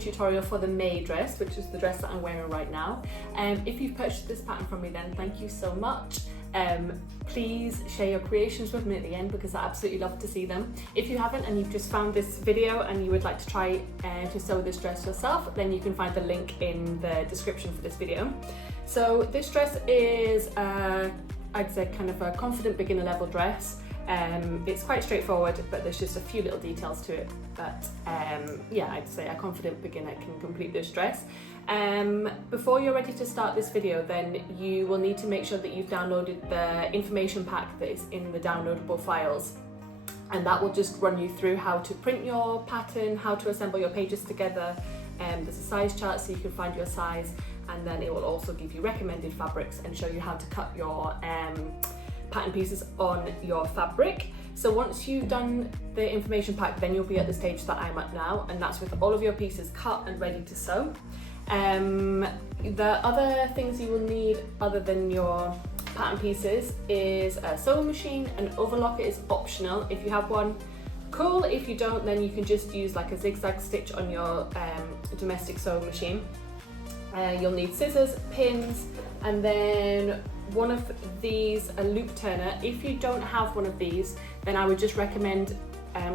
tutorial for the May dress, which is the dress that I'm wearing right now. If you've purchased this pattern from me, then thank you so much. Please share your creations with me at the end because I absolutely love to see them. If you haven't and you've just found this video and you would like to try to sew this dress yourself, then you can find the link in the description for this video. So this dress is I'd say kind of a confident beginner level dress. It's quite straightforward, but there's just a few little details to it. But yeah, I'd say a confident beginner can complete this dress. Before you're ready to start this video, then you will need to make sure that you've downloaded the information pack that is in the downloadable files. And that will just run you through how to print your pattern, how to assemble your pages together. There's a size chart so you can find your size, and then it will also give you recommended fabrics and show you how to cut your pattern pieces on your fabric. So once you've done the information pack, then you'll be at the stage that I'm at now, and that's with all of your pieces cut and ready to sew. The other things you will need other than your pattern pieces is a sewing machine. An overlocker is optional. If you have one, cool. If you don't, then you can just use like a zigzag stitch on your domestic sewing machine. You'll need scissors, pins, and then one of these, a loop turner. If you don't have one of these, then I would just recommend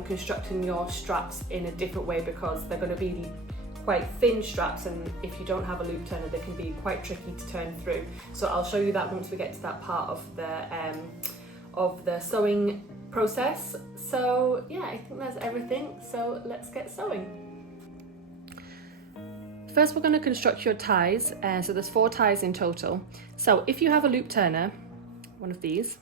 constructing your straps in a different way because they're going to be quite thin straps, and if you don't have a loop turner, they can be quite tricky to turn through. So I'll show you that once we get to that part of the sewing process. So yeah, I think that's everything. So let's get sewing. First, we're going to construct your ties. So there's 4 ties in total. So if you have a loop turner, one of these,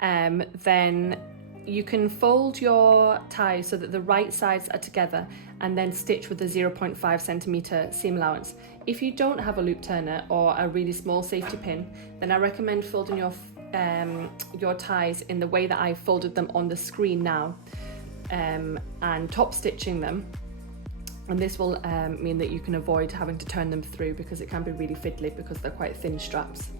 then you can fold your ties so that the right sides are together and then stitch with a 0.5 centimeter seam allowance. If you don't have a loop turner or a really small safety pin, then I recommend folding your ties in the way that I folded them on the screen now, and top stitching them. And this will mean that you can avoid having to turn them through because it can be really fiddly because they're quite thin straps.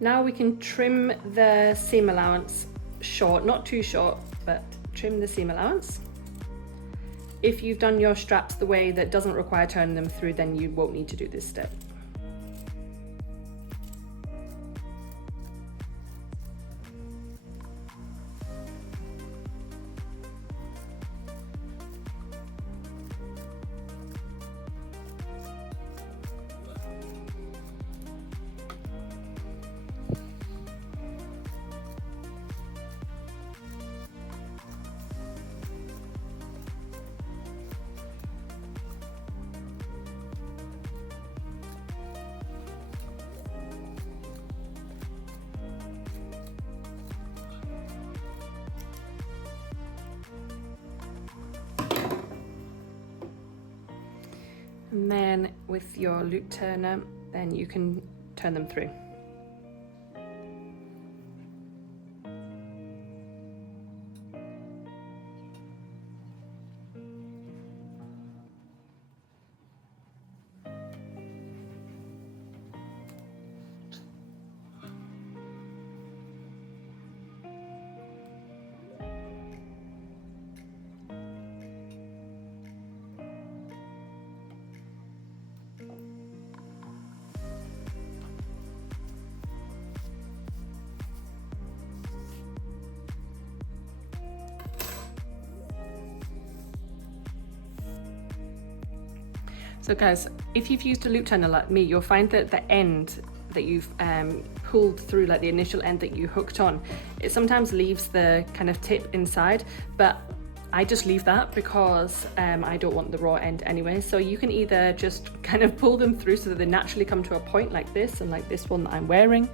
Now we can trim the seam allowance short, not too short, but trim the seam allowance. If you've done your straps the way that doesn't require turning them through, then you won't need to do this step. And then with your loop turner, then you can turn them through. So guys, if you've used a loop turner like me, you'll find that the end that you've pulled through, like the initial end that you hooked on, it sometimes leaves the kind of tip inside, but I just leave that because I don't want the raw end anyway. So you can either just kind of pull them through so that they naturally come to a point like this, and like this one that I'm wearing,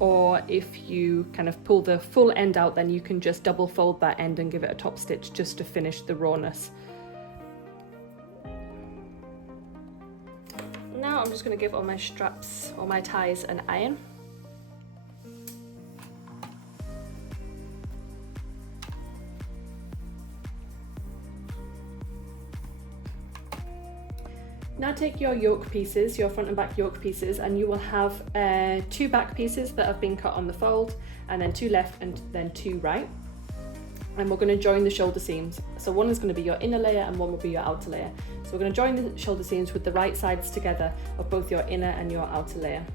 or if you kind of pull the full end out, then you can just double fold that end and give it a top stitch just to finish the rawness. Now I'm just going to give all my straps, all my ties, an iron. Now take your yoke pieces, your front and back yoke pieces, and you will have 2 back pieces that have been cut on the fold, and then 2 left and then 2 right. And we're going to join the shoulder seams. So one is going to be your inner layer and one will be your outer layer. So we're going to join the shoulder seams with the right sides together of both your inner and your outer layer.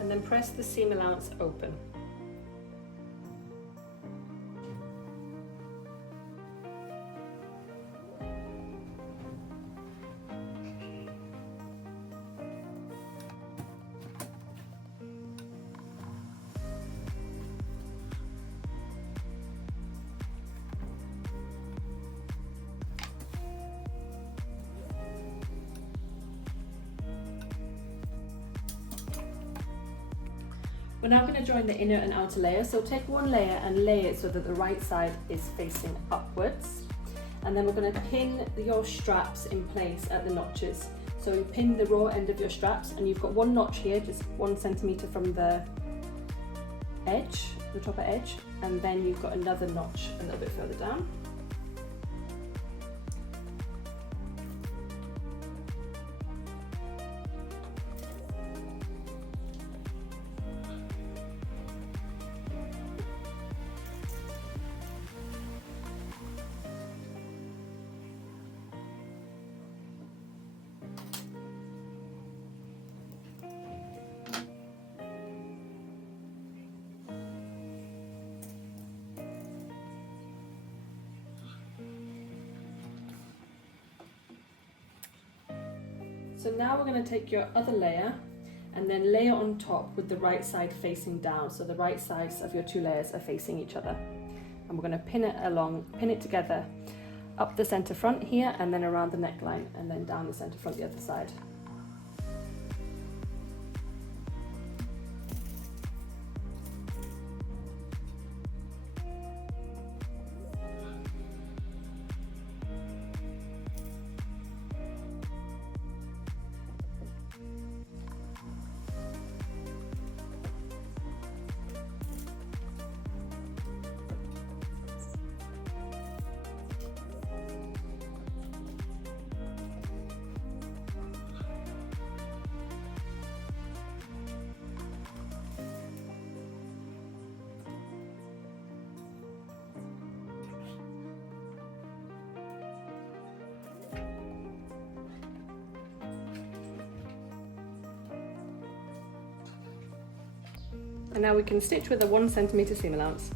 And then press the seam allowance open. We're now going to join the inner and outer layer. So take one layer and lay it so that the right side is facing upwards. And then we're going to pin your straps in place at the notches. So you pin the raw end of your straps, and you've got one notch here, just 1 centimetre from the edge, the top edge, and then you've got another notch a little bit further down. So now we're going to take your other layer and then lay it on top with the right side facing down. So the right sides of your 2 layers are facing each other. And we're going to pin it together up the center front here, and then around the neckline, and then down the center front the other side. And now we can stitch with a 1 centimetre seam allowance.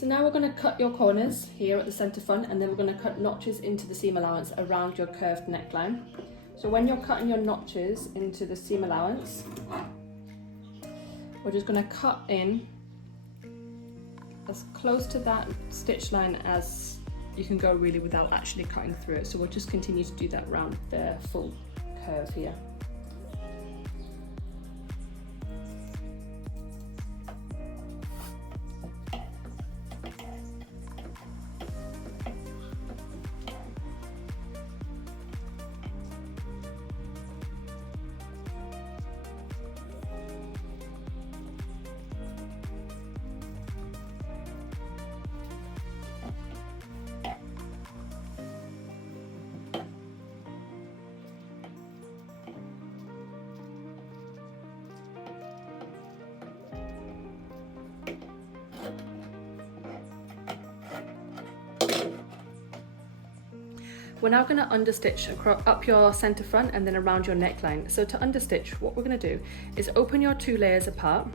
So now we're going to cut your corners here at the centre front, and then we're going to cut notches into the seam allowance around your curved neckline. So when you're cutting your notches into the seam allowance, we're just going to cut in as close to that stitch line as you can go, really, without actually cutting through it. So we'll just continue to do that around the full curve here. We're now going to understitch up your centre front and then around your neckline. So to understitch, what we're going to do is open your 2 layers apart,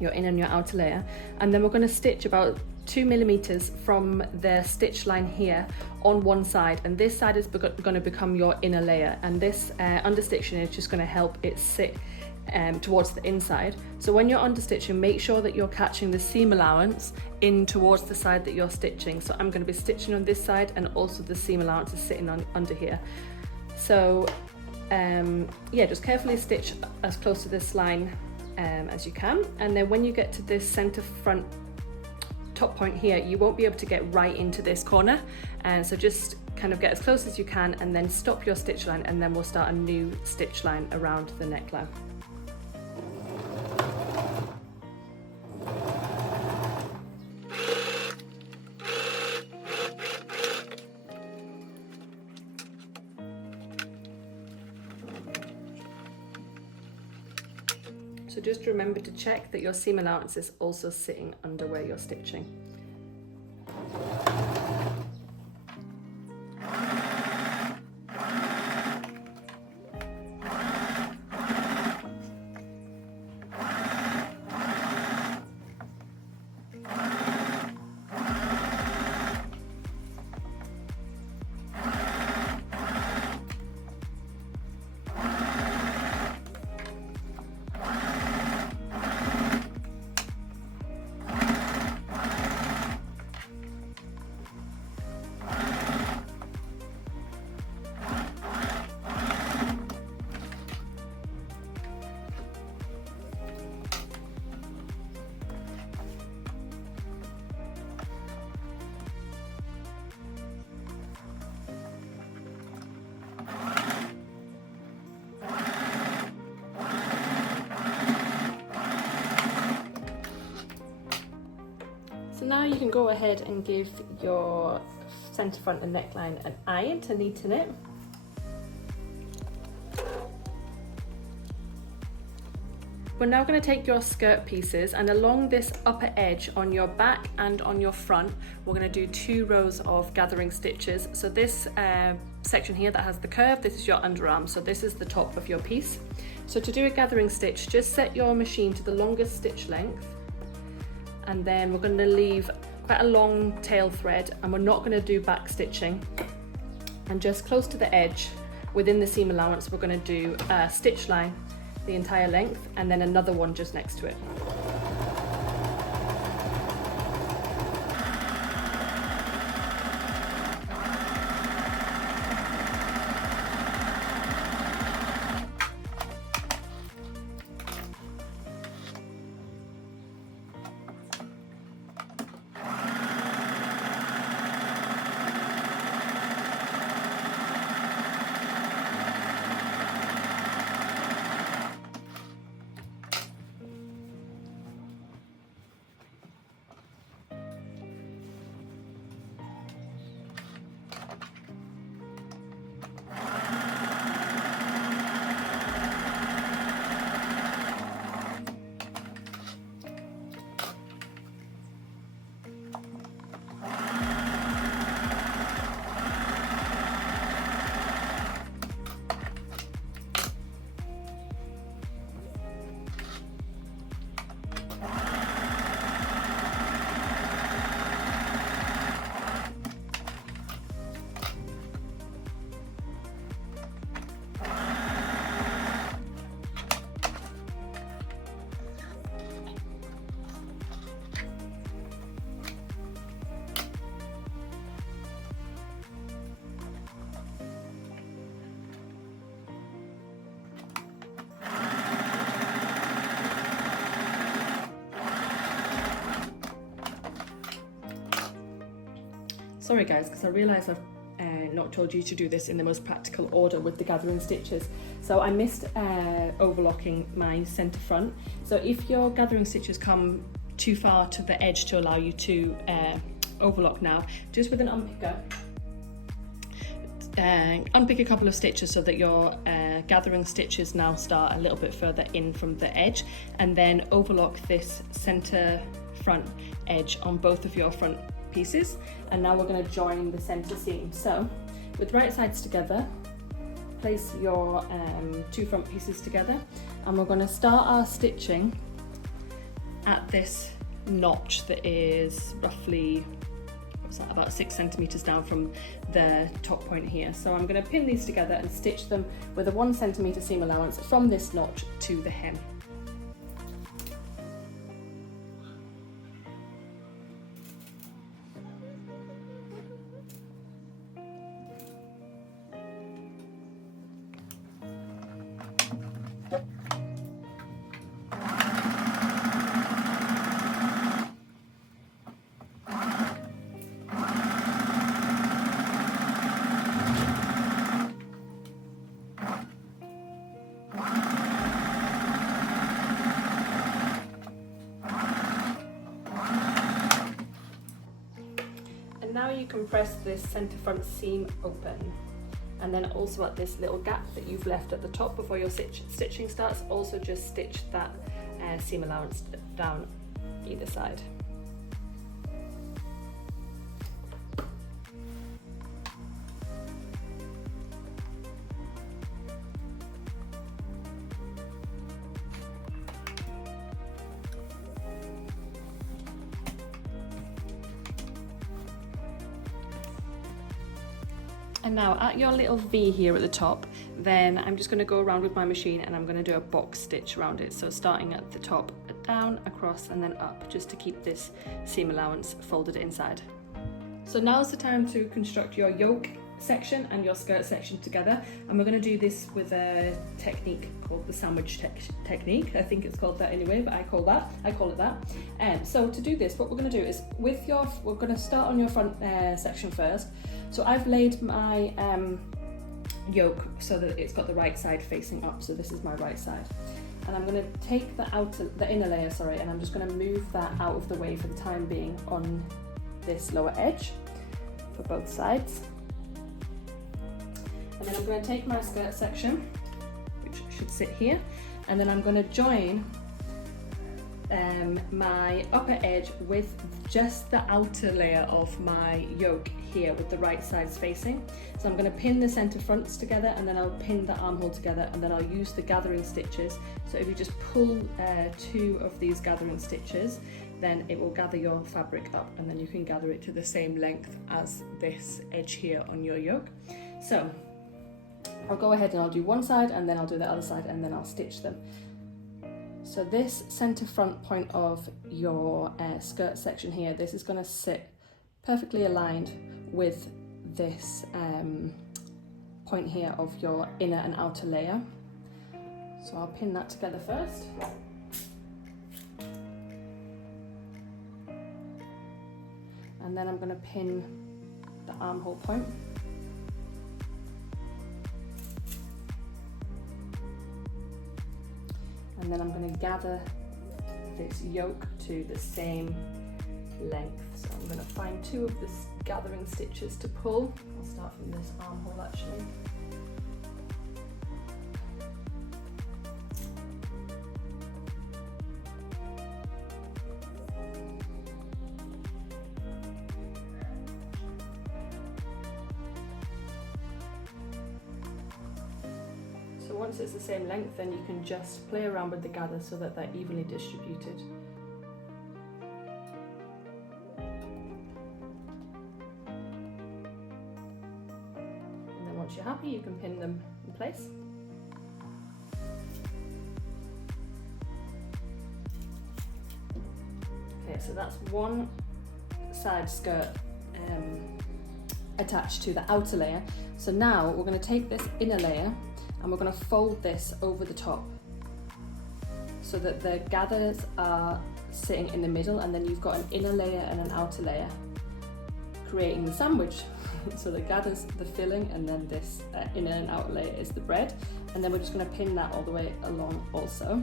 your inner and your outer layer, and then we're going to stitch about 2 millimeters from the stitch line here on one side, and this side is going to become your inner layer, and this understitching is just going to help it sit towards the inside. So when you're understitching, make sure that you're catching the seam allowance in towards the side that you're stitching. So I'm going to be stitching on this side, and also the seam allowance is sitting on under here. So yeah, just carefully stitch as close to this line as you can, and then when you get to this center front top point here, you won't be able to get right into this corner, and so just kind of get as close as you can and then stop your stitch line, and then we'll start a new stitch line around the neckline. So just remember to check that your seam allowance is also sitting under where you're stitching. So now you can go ahead and give your centre front and neckline an iron to neaten it. We're now going to take your skirt pieces, and along this upper edge on your back and on your front, we're going to do 2 rows of gathering stitches. So this section here that has the curve, this is your underarm, so this is the top of your piece. So to do a gathering stitch, just set your machine to the longest stitch length, and then we're going to leave quite a long tail thread, and we're not going to do back stitching. And just close to the edge within the seam allowance, we're going to do a stitch line the entire length, and then another one just next to it. Sorry guys, because I realise I've not told you to do this in the most practical order with the gathering stitches. So I missed overlocking my centre front. So if your gathering stitches come too far to the edge to allow you to overlock now, just with an unpicker, unpick a couple of stitches so that your gathering stitches now start a little bit further in from the edge, and then overlock this centre front edge on both of your front pieces. And now we're going to join the centre seam. So with right sides together, place your two front pieces together, and we're going to start our stitching at this notch that is roughly about 6 centimeters down from the top point here. So I'm going to pin these together and stitch them with a 1 centimeter seam allowance from this notch to the hem. Now you can press this centre front seam open, and then also at this little gap that you've left at the top before your stitching starts, also just stitch that seam allowance down either side. And now at your little V here at the top, then I'm just going to go around with my machine and I'm going to do a box stitch around it. So starting at the top, down, across, and then up, just to keep this seam allowance folded inside. So now's the time to construct your yoke section and your skirt section together, and we're going to do this with a technique called the sandwich technique. I think it's called that anyway, but I call it that. So to do this, what we're going to do is we're going to start on your front section first. So I've laid my yoke so that it's got the right side facing up. So this is my right side, and I'm going to take the inner layer, and I'm just going to move that out of the way for the time being on this lower edge for both sides. And then I'm going to take my skirt section, which should sit here, and then I'm going to join my upper edge with just the outer layer of my yoke here with the right sides facing. So I'm going to pin the centre fronts together, and then I'll pin the armhole together, and then I'll use the gathering stitches. So if you just pull 2 of these gathering stitches, then it will gather your fabric up, and then you can gather it to the same length as this edge here on your yoke. So I'll go ahead and I'll do one side, and then I'll do the other side, and then I'll stitch them. So this centre front point of your skirt section here, this is going to sit perfectly aligned with this point here of your inner and outer layer. So I'll pin that together first. And then I'm going to pin the armhole point. And then I'm going to gather this yoke to the same length. So I'm going to find 2 of the gathering stitches to pull. I'll start from this armhole actually. So once it's the same length, then you can just play around with the gather so that they're evenly distributed. And then once you're happy, you can pin them in place. Okay, so that's one side skirt attached to the outer layer. So now we're going to take this inner layer and we're going to fold this over the top so that the gathers are sitting in the middle, and then you've got an inner layer and an outer layer creating the sandwich. So the gather's the filling, and then this inner and outer layer is the bread, and then we're just going to pin that all the way along also.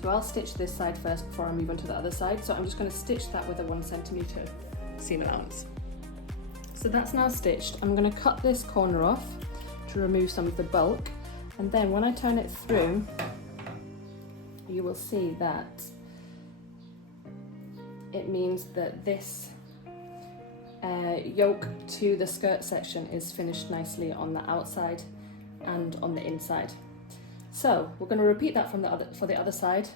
So I'll stitch this side first before I move on to the other side. So I'm just going to stitch that with a 1 centimeter seam allowance. So that's now stitched. I'm going to cut this corner off to remove some of the bulk, and then when I turn it through, you will see that it means that this yoke to the skirt section is finished nicely on the outside and on the inside. So we're going to repeat that for the other side.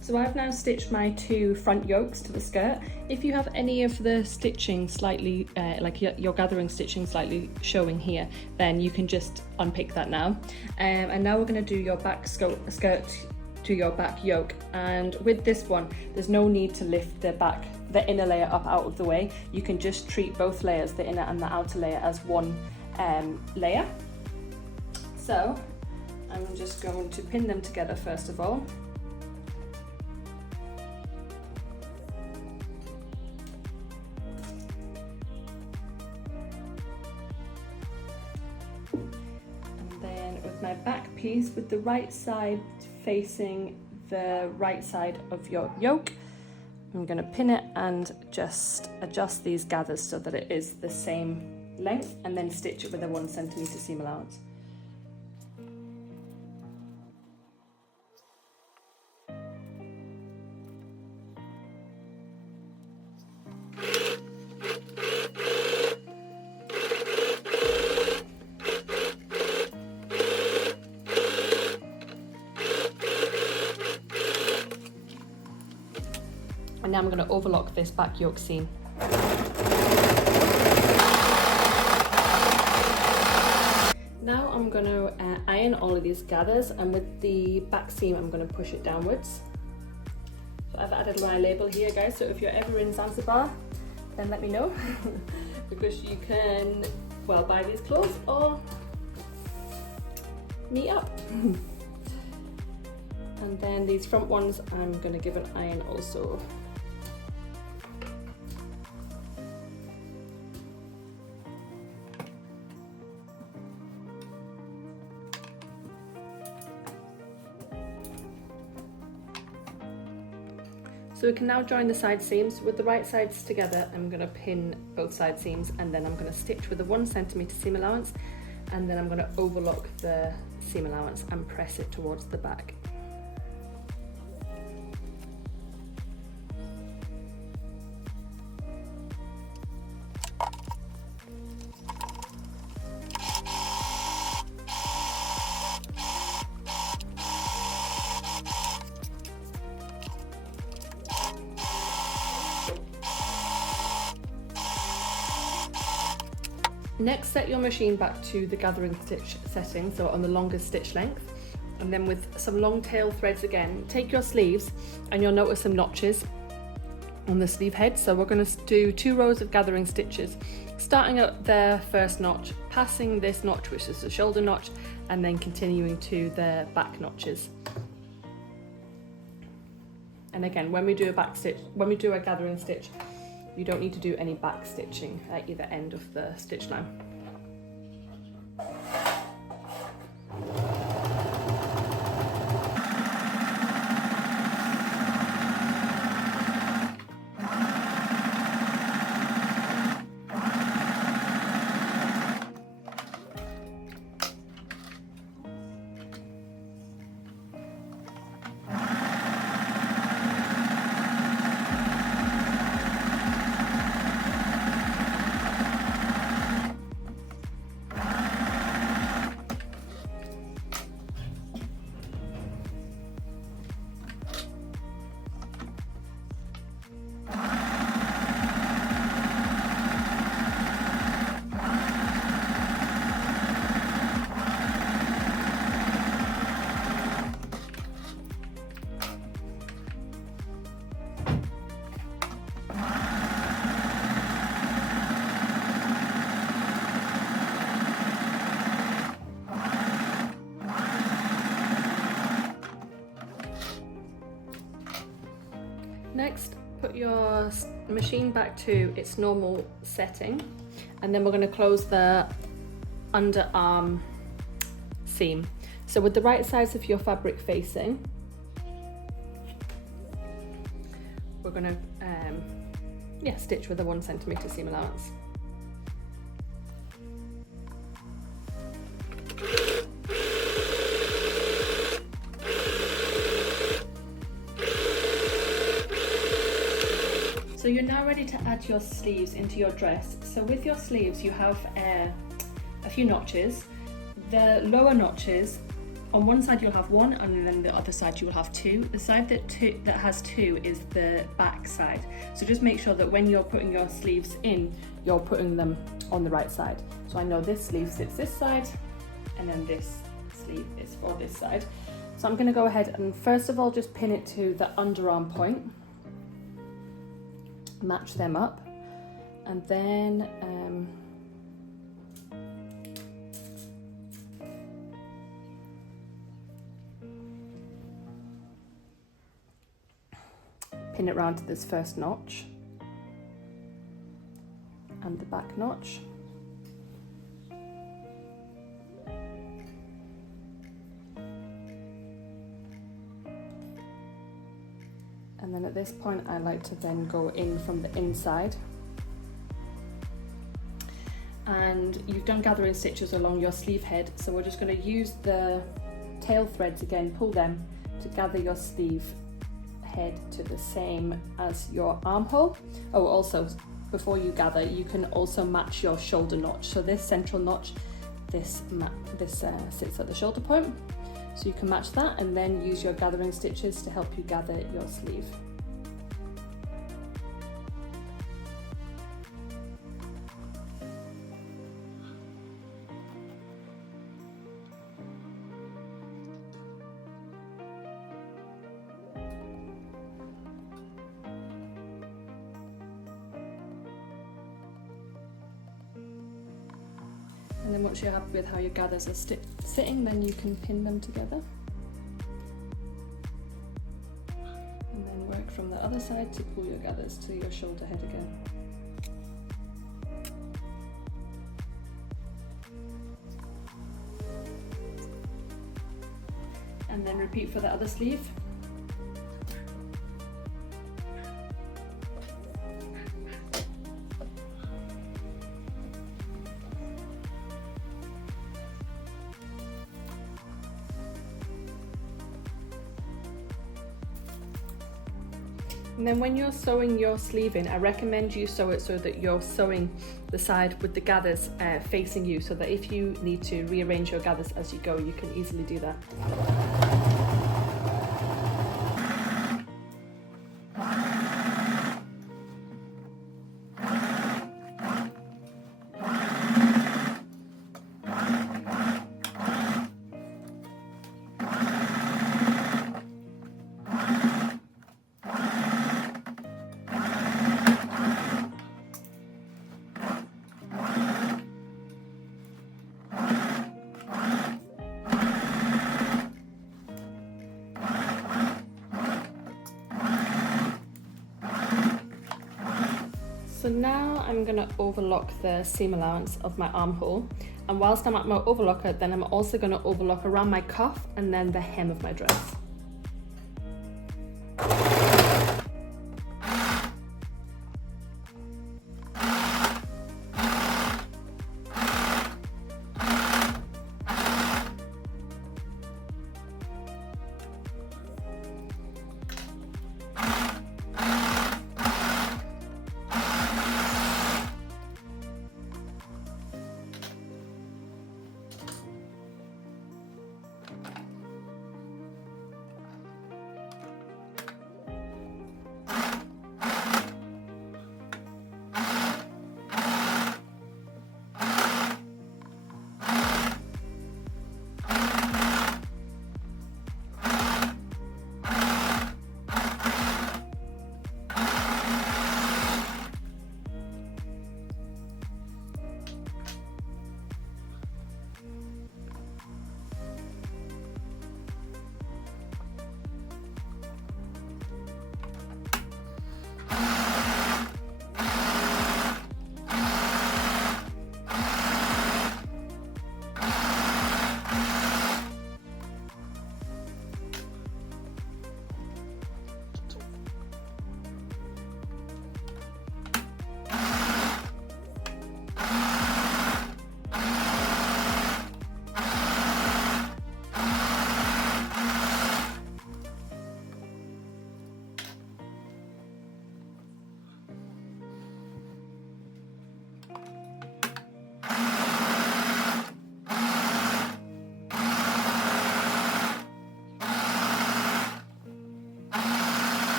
So I've now stitched my 2 front yokes to the skirt. If you have any of the stitching slightly, like your gathering stitching slightly showing here, then you can just unpick that now. And now we're going to do your back skirt to your back yoke. And with this one, there's no need to lift the inner layer up out of the way. You can just treat both layers, the inner and the outer layer, as one layer. So I'm just going to pin them together first of all. My back piece with the right side facing the right side of your yoke, I'm going to pin it and just adjust these gathers so that it is the same length, and then stitch it with a 1 centimeter seam allowance. And now I'm going to overlock this back yoke seam. Now I'm going to iron all of these gathers, and with the back seam I'm going to push it downwards. So I've added my label here, guys, so if you're ever in Zanzibar, then let me know because you can, well, buy these clothes or meet up. And then these front ones I'm going to give an iron also. So we can now join the side seams. With the right sides together, I'm going to pin both side seams, and then I'm going to stitch with a 1 centimeter seam allowance, and then I'm going to overlock the seam allowance and press it towards the back. Next, set your machine back to the gathering stitch setting, so on the longest stitch length, and then with some long tail threads again, take your sleeves and you'll notice some notches on the sleeve head. So we're going to do 2 rows of gathering stitches, starting at the first notch, passing this notch which is the shoulder notch, and then continuing to the back notches. And again, when we do a back stitch, when we do a gathering stitch, you don't need to do any back stitching at either end of the stitch line. Next, put your machine back to its normal setting, and then we're going to close the underarm seam. So with the right sides of your fabric facing, we're going to stitch with a 1 centimeter seam allowance. So you're now ready to add your sleeves into your dress. So with your sleeves you have a few notches. The lower notches, on one side you'll have one, and then the other side you will have two. The side that has two is the back side. So just make sure that when you're putting your sleeves in, you're putting them on the right side. So I know this sleeve sits this side, and then this sleeve is for this side. So I'm going to go ahead and first of all just pin it to the underarm point. Match them up, and then pin it round to this first notch and the back notch. And then at this point I like to then go in from the inside. And you've done gathering stitches along your sleeve head, so we're just going to use the tail threads again, pull them to gather your sleeve head to the same as your armhole. Oh, also before you gather, you can also match your shoulder notch. So this central notch, this sits at the shoulder point. So you can match that and then use your gathering stitches to help you gather your sleeve. And then once you're happy with how your gathers are sitting, then you can pin them together. And then work from the other side to pull your gathers to your shoulder head again. And then repeat for the other sleeve. And then when you're sewing your sleeve in, I recommend you sew it so that you're sewing the side with the gathers facing you, so that if you need to rearrange your gathers as you go, you can easily do that. So now I'm going to overlock the seam allowance of my armhole, and whilst I'm at my overlocker, then I'm also going to overlock around my cuff and then the hem of my dress.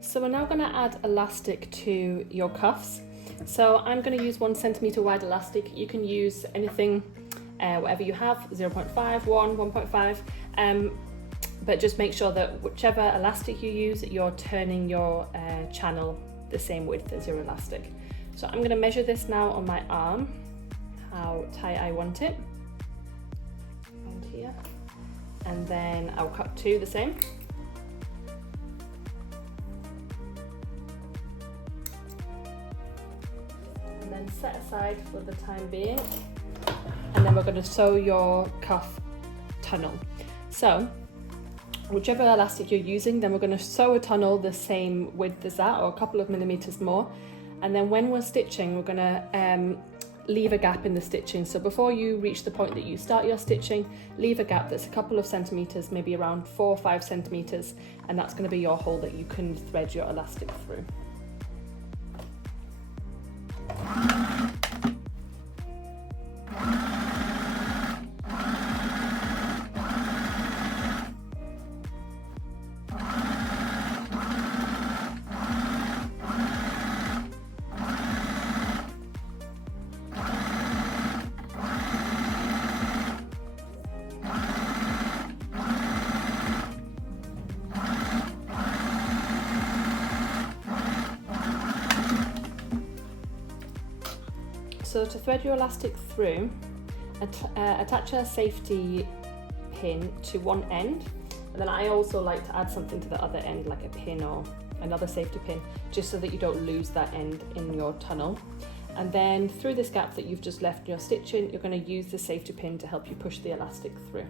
So we're now going to add elastic to your cuffs. So I'm going to use 1 centimeter wide elastic. You can use anything, whatever you have, 0.5, 1, 1.5, but just make sure that whichever elastic you use, you're turning your channel the same width as your elastic. So I'm going to measure this now on my arm, how tight I want it, and here, and then I'll cut 2 the same. And then set aside for the time being, and then we're going to sew your cuff tunnel. So whichever elastic you're using, then we're going to sew a tunnel the same width as that, or a couple of millimeters more. And then when we're stitching, we're going to leave a gap in the stitching. So before you reach the point that you start your stitching, leave a gap that's a couple of centimeters, maybe around 4 or 5 centimeters, and that's going to be your hole that you can thread your elastic through. So to thread your elastic through, attach a safety pin to one end, and then I also like to add something to the other end, like a pin or another safety pin, just so that you don't lose that end in your tunnel. And then through this gap that you've just left in your stitching, you're going to use the safety pin to help you push the elastic through.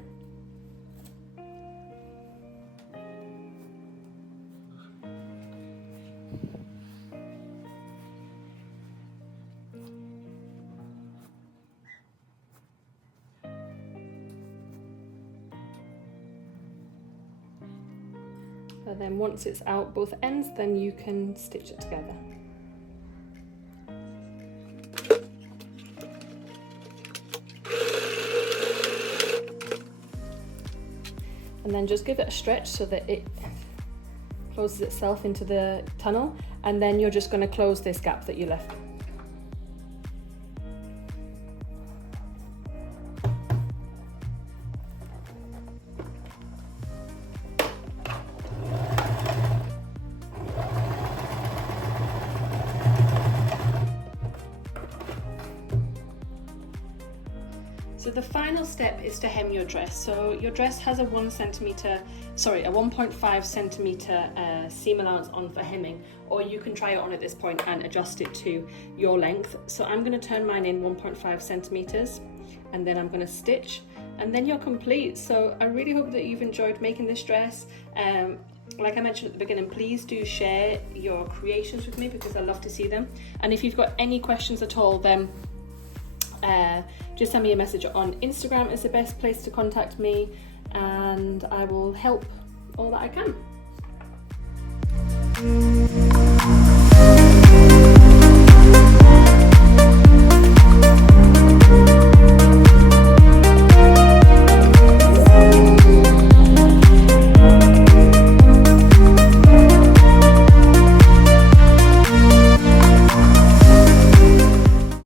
And then once it's out both ends, then you can stitch it together. And then just give it a stretch so that it closes itself into the tunnel, and then you're just going to close this gap that you left. So the final step is to hem your dress. So your dress has a 1.5 centimeter seam allowance on for hemming, or you can try it on at this point and adjust it to your length. So I'm going to turn mine in 1.5 centimeters, and then I'm going to stitch, and then you're complete. So I really hope that you've enjoyed making this dress. Like I mentioned at the beginning, please do share your creations with me because I love to see them. And if you've got any questions at all, then just send me a message on Instagram. Is the best place to contact me, and I will help all that I can.